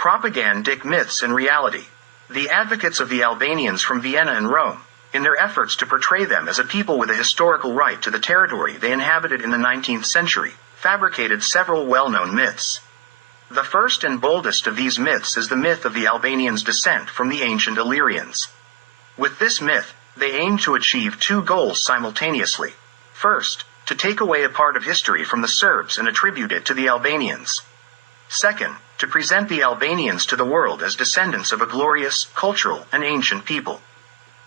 Propagandic myths and reality. The advocates of the Albanians from Vienna and Rome, in their efforts to portray them as a people with a historical right to the territory they inhabited in the 19th century, fabricated several well-known myths. The first and boldest of these myths is the myth of the Albanians' descent from the ancient Illyrians. With this myth, they aimed to achieve two goals simultaneously. First, to take away a part of history from the Serbs and attribute it to the Albanians. Second, to present the Albanians to the world as descendants of a glorious, cultural, and ancient people.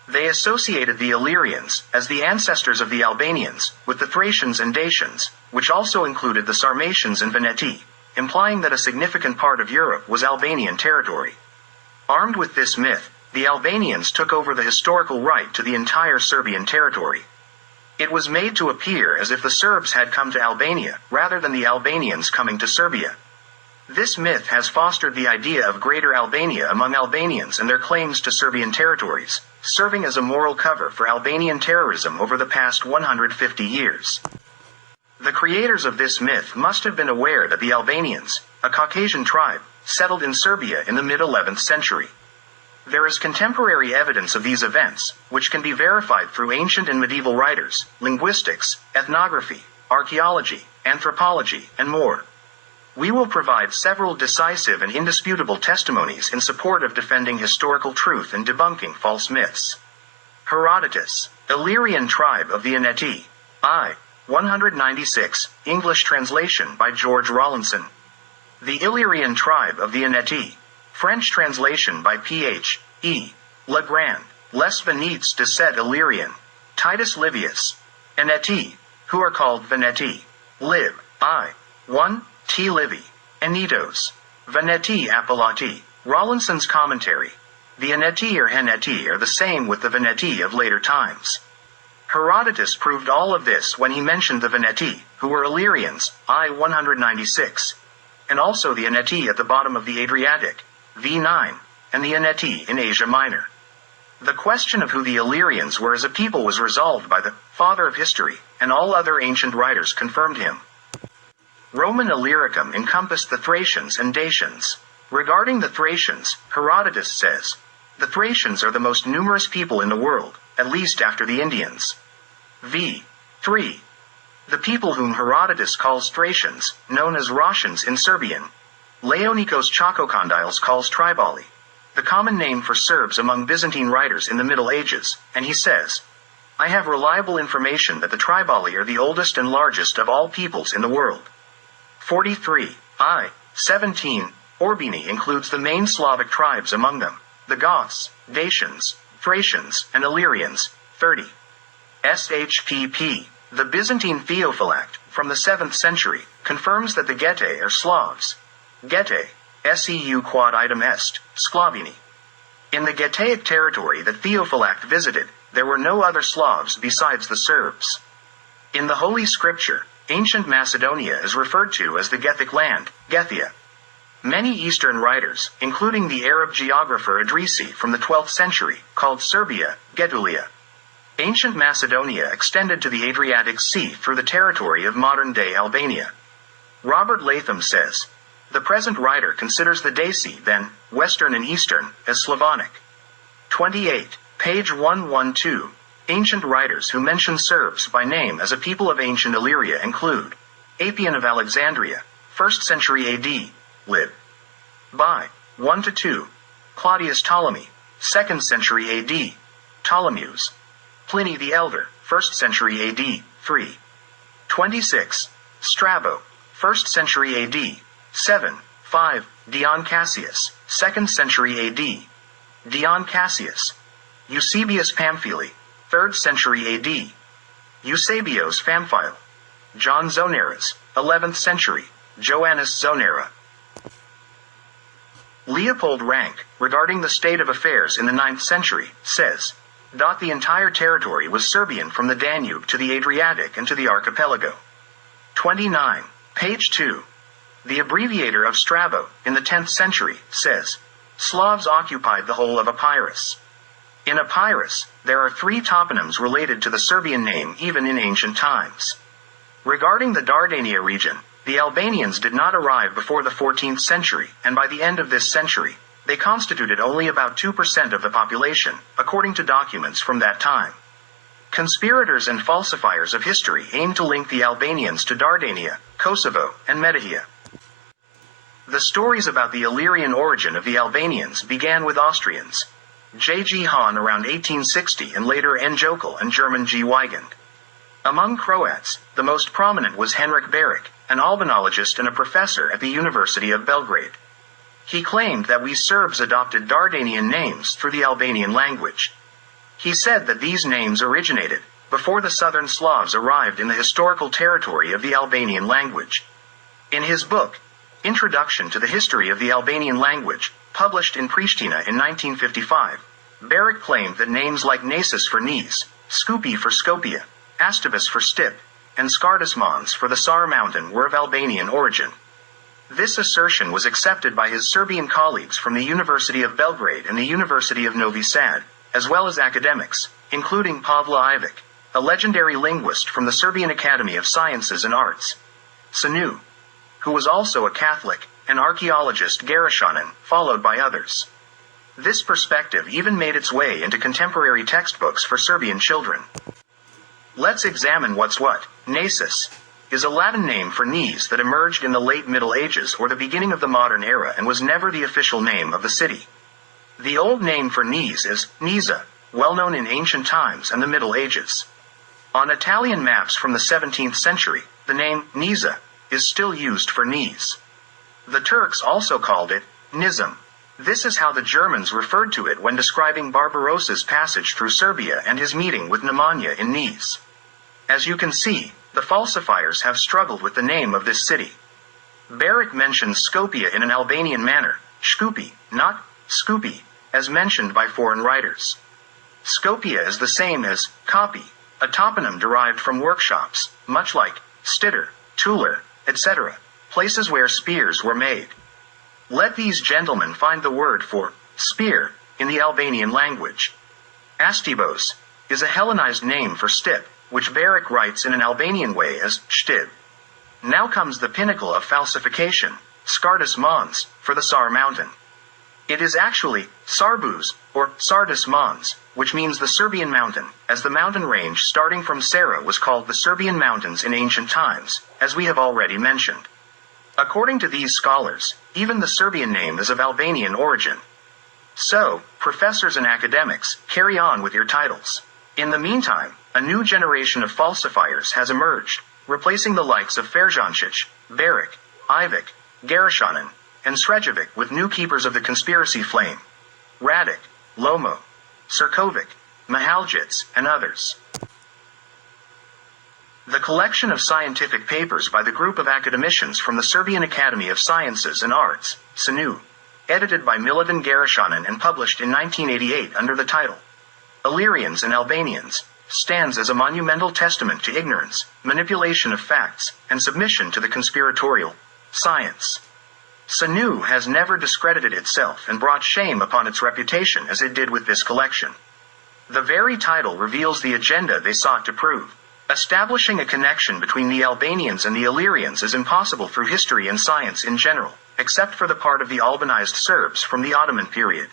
They associated the Illyrians, as the ancestors of the Albanians, with the Thracians and Dacians, which also included the Sarmatians and Veneti, implying that a significant part of Europe was Albanian territory. Armed with this myth, the Albanians took over the historical right to the entire Serbian territory. It was made to appear as if the Serbs had come to Albania, rather than the Albanians coming to Serbia. This myth has fostered the idea of Greater Albania among Albanians and their claims to Serbian territories, serving as a moral cover for Albanian terrorism over the past 150 years. The creators of this myth must have been aware that the Albanians, a Caucasian tribe, settled in Serbia in the mid-11th century. There is contemporary evidence of these events, which can be verified through ancient and medieval writers, linguistics, ethnography, archaeology, anthropology, and more. We will provide several decisive and indisputable testimonies in support of defending historical truth and debunking false myths. Herodotus, Illyrian tribe of the Veneti. I. 196, English translation by George Rawlinson. The Illyrian tribe of the Veneti. French translation by P.H. E. Legrand. Les Venetes de cet Illyrian. Titus Livius. Veneti, who are called Veneti. Lib. I. 1. T. Livy. Enitos. Veneti Appellati. Rawlinson's commentary. The Veneti or Heneti are the same with the Veneti of later times. Herodotus proved all of this when he mentioned the Veneti, who were Illyrians, I. 196, and also the Veneti at the bottom of the Adriatic, v9, and the Veneti in Asia Minor. The question of who the Illyrians were as a people was resolved by the father of history, and all other ancient writers confirmed him. Roman Illyricum encompassed the Thracians and Dacians. Regarding the Thracians, Herodotus says, "The Thracians are the most numerous people in the world, at least after the Indians." v. 3. The people whom Herodotus calls Thracians, known as Roshians in Serbian, Leonikos Chakokondyles calls Tribali, the common name for Serbs among Byzantine writers in the Middle Ages, and he says, "I have reliable information that the Tribali are the oldest and largest of all peoples in the world." 43. I. 17. Orbini includes the main Slavic tribes among them, the Goths, Dacians, Thracians, and Illyrians. 30. SHPP. The Byzantine Theophylact, from the 7th century, confirms that the Getae are Slavs. Getae, seu quod item est, Sclavini. In the Getaic territory that Theophylact visited, there were no other Slavs besides the Serbs. In the Holy Scripture, ancient Macedonia is referred to as the Gethic land, Gethia. Many Eastern writers, including the Arab geographer Idrisi from the 12th century, called Serbia, Getulia. Ancient Macedonia extended to the Adriatic Sea through the territory of modern-day Albania. Robert Latham says, "The present writer considers the Daci, then, Western and Eastern, as Slavonic." 28. Page 112. Ancient writers who mention Serbs by name as a people of ancient Illyria include Appian of Alexandria, 1st century AD, lib. by 1-2, Claudius Ptolemy, 2nd century AD, Ptolemeus, Pliny the Elder, 1st century AD, 3. 26. Strabo, 1st century AD, 7, 5, Dion Cassius, 2nd century AD, Dion Cassius, Eusebius Pamphili, 3rd century AD, Eusebios Pamphile, John Zonaras, 11th century, Joannes Zonera. Leopold Rank, regarding the state of affairs in the 9th century, says, "The entire territory was Serbian from the Danube to the Adriatic and to the archipelago." 29. Page 2. The abbreviator of Strabo, in the 10th century, says, "Slavs occupied the whole of Epirus." In Epirus, there are 3 toponyms related to the Serbian name even in ancient times. Regarding the Dardania region, The Albanians did not arrive before the 14th century, and by the end of this century, they constituted only about 2% of the population, according to documents from that time. Conspirators and falsifiers of history aimed to link the Albanians to Dardania, Kosovo, and Metohija. The stories about the Illyrian origin of the Albanians began with Austrians. J.G. Hahn around 1860 and later N. Jokl and German G. Weigand. Among Croats, the most prominent was Henrik Berik, an Albanologist and a professor at the University of Belgrade. He claimed that we Serbs adopted Dardanian names through the Albanian language. He said that these names originated before the southern Slavs arrived in the historical territory of the Albanian language. In his book, Introduction to the History of the Albanian Language, published in Pristina in 1955, Berik claimed that names like Nasis for Niš, Skupi for Skopje, Astabas for Stip, and Skardis Mons for the Sar mountain were of Albanian origin. This assertion was accepted by his Serbian colleagues from the University of Belgrade and the University of Novi Sad, as well as academics, including Pavla Ivic, a legendary linguist from the Serbian Academy of Sciences and Arts. Sanu, who was also a Catholic, and archaeologist Gerashanin, followed by others. This perspective even made its way into contemporary textbooks for Serbian children. Let's examine what's what. Nasis is a Latin name for Niš that emerged in the late Middle Ages or the beginning of the modern era and was never the official name of the city. The old name for Niš is Nisa, well known in ancient times and the Middle Ages. On Italian maps from the 17th century, the name Nisa is still used for Niš. The Turks also called it Nizam. This is how the Germans referred to it when describing Barbarossa's passage through Serbia and his meeting with Nemanja in Niš. As you can see, the falsifiers have struggled with the name of this city. Berik mentions Skopje in an Albanian manner, Shkupi, not Skupi, as mentioned by foreign writers. Skopje is the same as Kopi, a toponym derived from workshops, much like Stitter, Tuller, etc., places where spears were made. Let these gentlemen find the word for spear in the Albanian language. Astibos is a Hellenized name for Stip, which Berik writes in an Albanian way as Shtib. Now comes the pinnacle of falsification, Skardis Mons, for the Sar mountain. It is actually Sarbuz, or Sardis Mons, which means the Serbian mountain, as the mountain range starting from Sara was called the Serbian mountains in ancient times, as we have already mentioned. According to these scholars, even the Serbian name is of Albanian origin. So, professors and academics, carry on with your titles. In the meantime, a new generation of falsifiers has emerged, replacing the likes of Ferzančić, Berik, Ivic, Gerashanin, and Sređević with new keepers of the conspiracy flame. Radic, Lomo, Sirkovic, Mihaljic, and others. The collection of scientific papers by the group of academicians from the Serbian Academy of Sciences and Arts, SANU, edited by Milutin Gerashanin and published in 1988 under the title Illyrians and Albanians, stands as a monumental testament to ignorance, manipulation of facts, and submission to the conspiratorial science. SANU has never discredited itself and brought shame upon its reputation as it did with this collection. The very title reveals the agenda they sought to prove. Establishing a connection between the Albanians and the Illyrians is impossible through history and science in general, except for the part of the Albanized Serbs from the Ottoman period.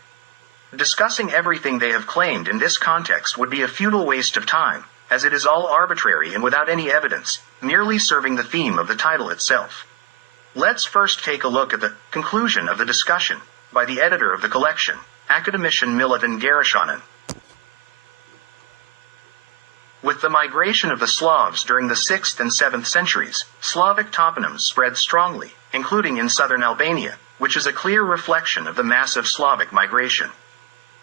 Discussing everything they have claimed in this context would be a futile waste of time, as it is all arbitrary and without any evidence, merely serving the theme of the title itself. Let's first take a look at the conclusion of the discussion, by the editor of the collection, academician Milutin Gerashanin. With the migration of the Slavs during the 6th and 7th centuries, Slavic toponyms spread strongly, including in southern Albania, which is a clear reflection of the massive Slavic migration.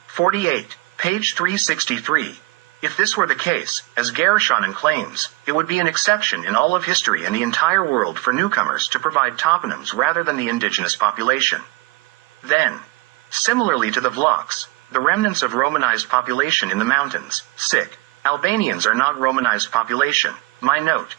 48, page 363. If this were the case, as Gerashanin claims, it would be an exception in all of history and the entire world for newcomers to provide toponyms rather than the indigenous population. Then, similarly to the Vlachs, the remnants of Romanized population in the mountains, Albanians are not Romanized population, my note,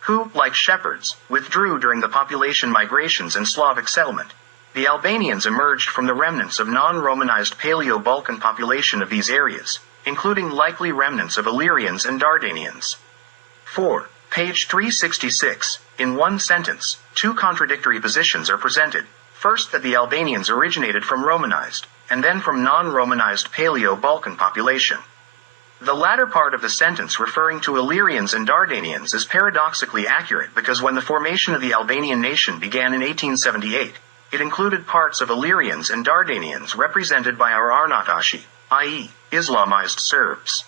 who, like shepherds, withdrew during the population migrations and Slavic settlement. The Albanians emerged from the remnants of non-Romanized Paleo-Balkan population of these areas, including likely remnants of Illyrians and Dardanians. 4. Page 366. In one sentence, two contradictory positions are presented. First, that the Albanians originated from Romanized, and then from non-Romanized Paleo-Balkan population. The latter part of the sentence referring to Illyrians and Dardanians is paradoxically accurate because when the formation of the Albanian nation began in 1878, it included parts of Illyrians and Dardanians represented by our Arnautoshi, i.e., Islamized Serbs.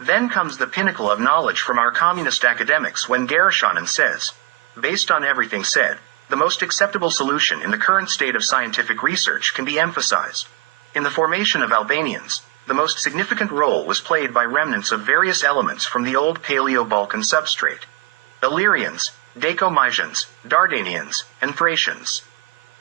Then comes the pinnacle of knowledge from our communist academics when Garishanen says, based on everything said, the most acceptable solution in the current state of scientific research can be emphasized. In the formation of Albanians, the most significant role was played by remnants of various elements from the old Paleo-Balkan substrate. Illyrians, Daco-Mysians, Dardanians, and Thracians.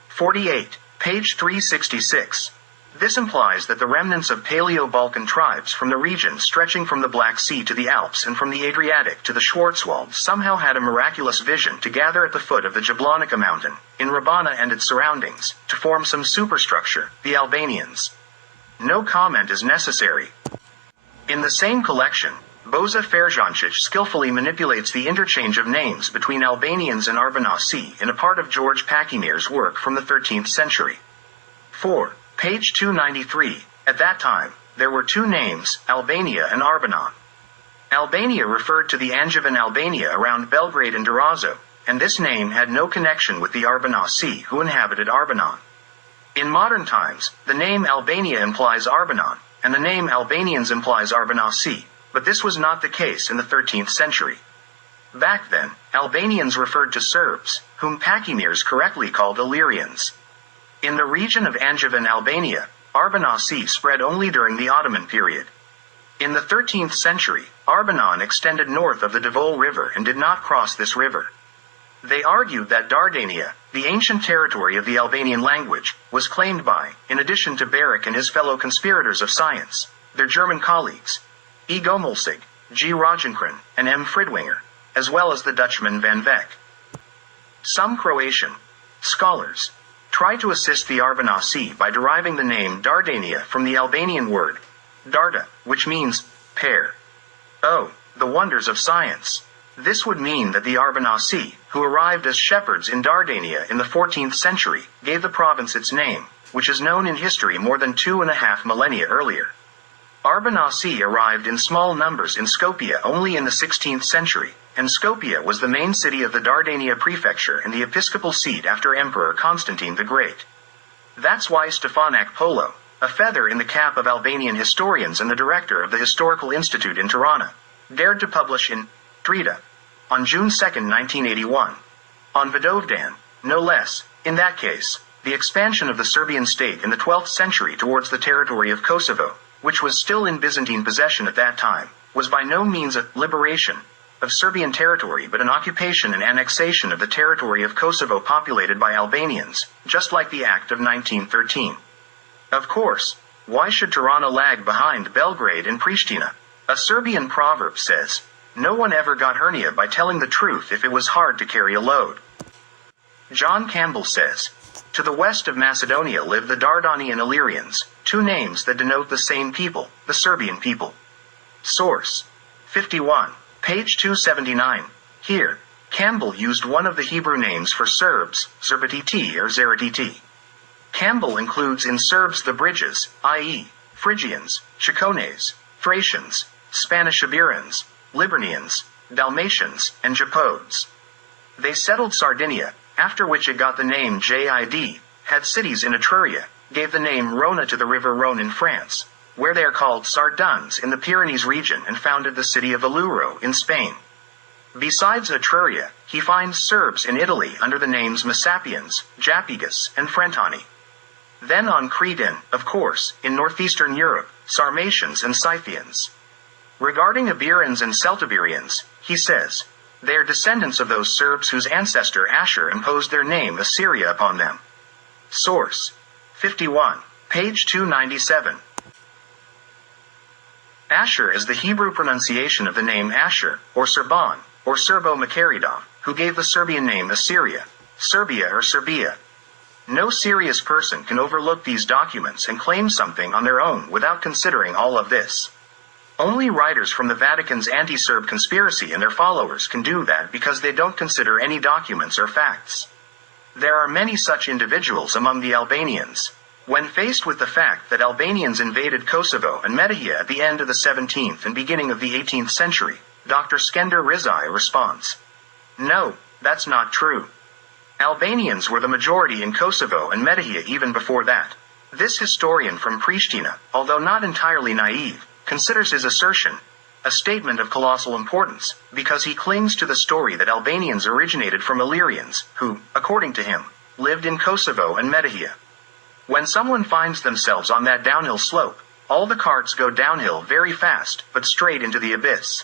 48, page 366. This implies that the remnants of Paleo-Balkan tribes from the region stretching from the Black Sea to the Alps and from the Adriatic to the Schwarzwald somehow had a miraculous vision to gather at the foot of the Jablanica mountain, in Rabana and its surroundings, to form some superstructure, the Albanians. No comment is necessary. In the same collection, Boza Ferjancic skillfully manipulates the interchange of names between Albanians and Arbanasi in a part of George Pakimir's work from the 13th century. 4. Page 293. At that time, there were two names, Albania and Arbanan. Albania referred to the Angevin Albania around Belgrade and Durazzo, and this name had no connection with the Arbanasi who inhabited Arbanan. In modern times, the name Albania implies Arbanan, and the name Albanians implies Arbanasi, but this was not the case in the 13th century. Back then, Albanians referred to Serbs, whom Pakimirs correctly called Illyrians. In the region of Angevin Albania, Arbanasi spread only during the Ottoman period. In the 13th century, Arbanan extended north of the Devol River and did not cross this river. They argued that Dardania, the ancient territory of the Albanian language, was claimed by, in addition to Barak and his fellow conspirators of science, their German colleagues, E. Gomelsig, G. Rogenkron, and M. Fridwinger, as well as the Dutchman Van Veck. Some Croatian scholars try to assist the Arbanasi by deriving the name Dardania from the Albanian word Darda, which means pear. Oh, the wonders of science! This would mean that the Arbanasi, who arrived as shepherds in Dardania in the 14th century, gave the province its name, which is known in history more than 2.5 millennia earlier. Arbanasi arrived in small numbers in Skopje only in the 16th century, and Skopje was the main city of the Dardania prefecture and the episcopal seat after Emperor Constantine the Great. That's why Stefanak Polo, a feather in the cap of Albanian historians and the director of the Historical Institute in Tirana, dared to publish in Drita, on June 2, 1981. On Vidovdan, no less, in that case, the expansion of the Serbian state in the 12th century towards the territory of Kosovo, which was still in Byzantine possession at that time, was by no means a liberation of Serbian territory but an occupation and annexation of the territory of Kosovo populated by Albanians, just like the Act of 1913. Of course, why should Tirana lag behind Belgrade and Pristina? A Serbian proverb says, "No one ever got hernia by telling the truth if it was hard to carry a load." John Campbell says, "To the west of Macedonia live the Dardanian Illyrians, two names that denote the same people, the Serbian people." Source: 51, page 279. Here, Campbell used one of the Hebrew names for Serbs, Zerbatiti or Zeratiti. Campbell includes in Serbs the bridges, i.e., Phrygians, Chacones, Thracians, Spanish Iberians, Liburnians, Dalmatians, and Japodes. They settled Sardinia, after which it got the name Jid, had cities in Etruria, gave the name Rhône to the river Rhône in France, where they are called Sarduns in the Pyrenees region, and founded the city of Alluro in Spain. Besides Etruria, he finds Serbs in Italy under the names Messapians, Japigas, and Frentani. Then on Crete and, of course, in northeastern Europe, Sarmatians and Scythians. Regarding Iberians and Celtiberians, he says, they are descendants of those Serbs whose ancestor Asher imposed their name Assyria upon them. Source: 51, page 297. Asher is the Hebrew pronunciation of the name Asher, or Serban, or Serbo-Macaridon, who gave the Serbian name Assyria, Serbia or Serbia. No serious person can overlook these documents and claim something on their own without considering all of this. Only writers from the Vatican's anti-Serb conspiracy and their followers can do that because they don't consider any documents or facts. There are many such individuals among the Albanians. When faced with the fact that Albanians invaded Kosovo and Metohija at the end of the 17th and beginning of the 18th century, Dr. Skender Rizai responds, "No, that's not true. Albanians were the majority in Kosovo and Metohija even before that." This historian from Pristina, although not entirely naive, considers his assertion a statement of colossal importance, because he clings to the story that Albanians originated from Illyrians, who, according to him, lived in Kosovo and Metohija. When someone finds themselves on that downhill slope, all the carts go downhill very fast, but straight into the abyss.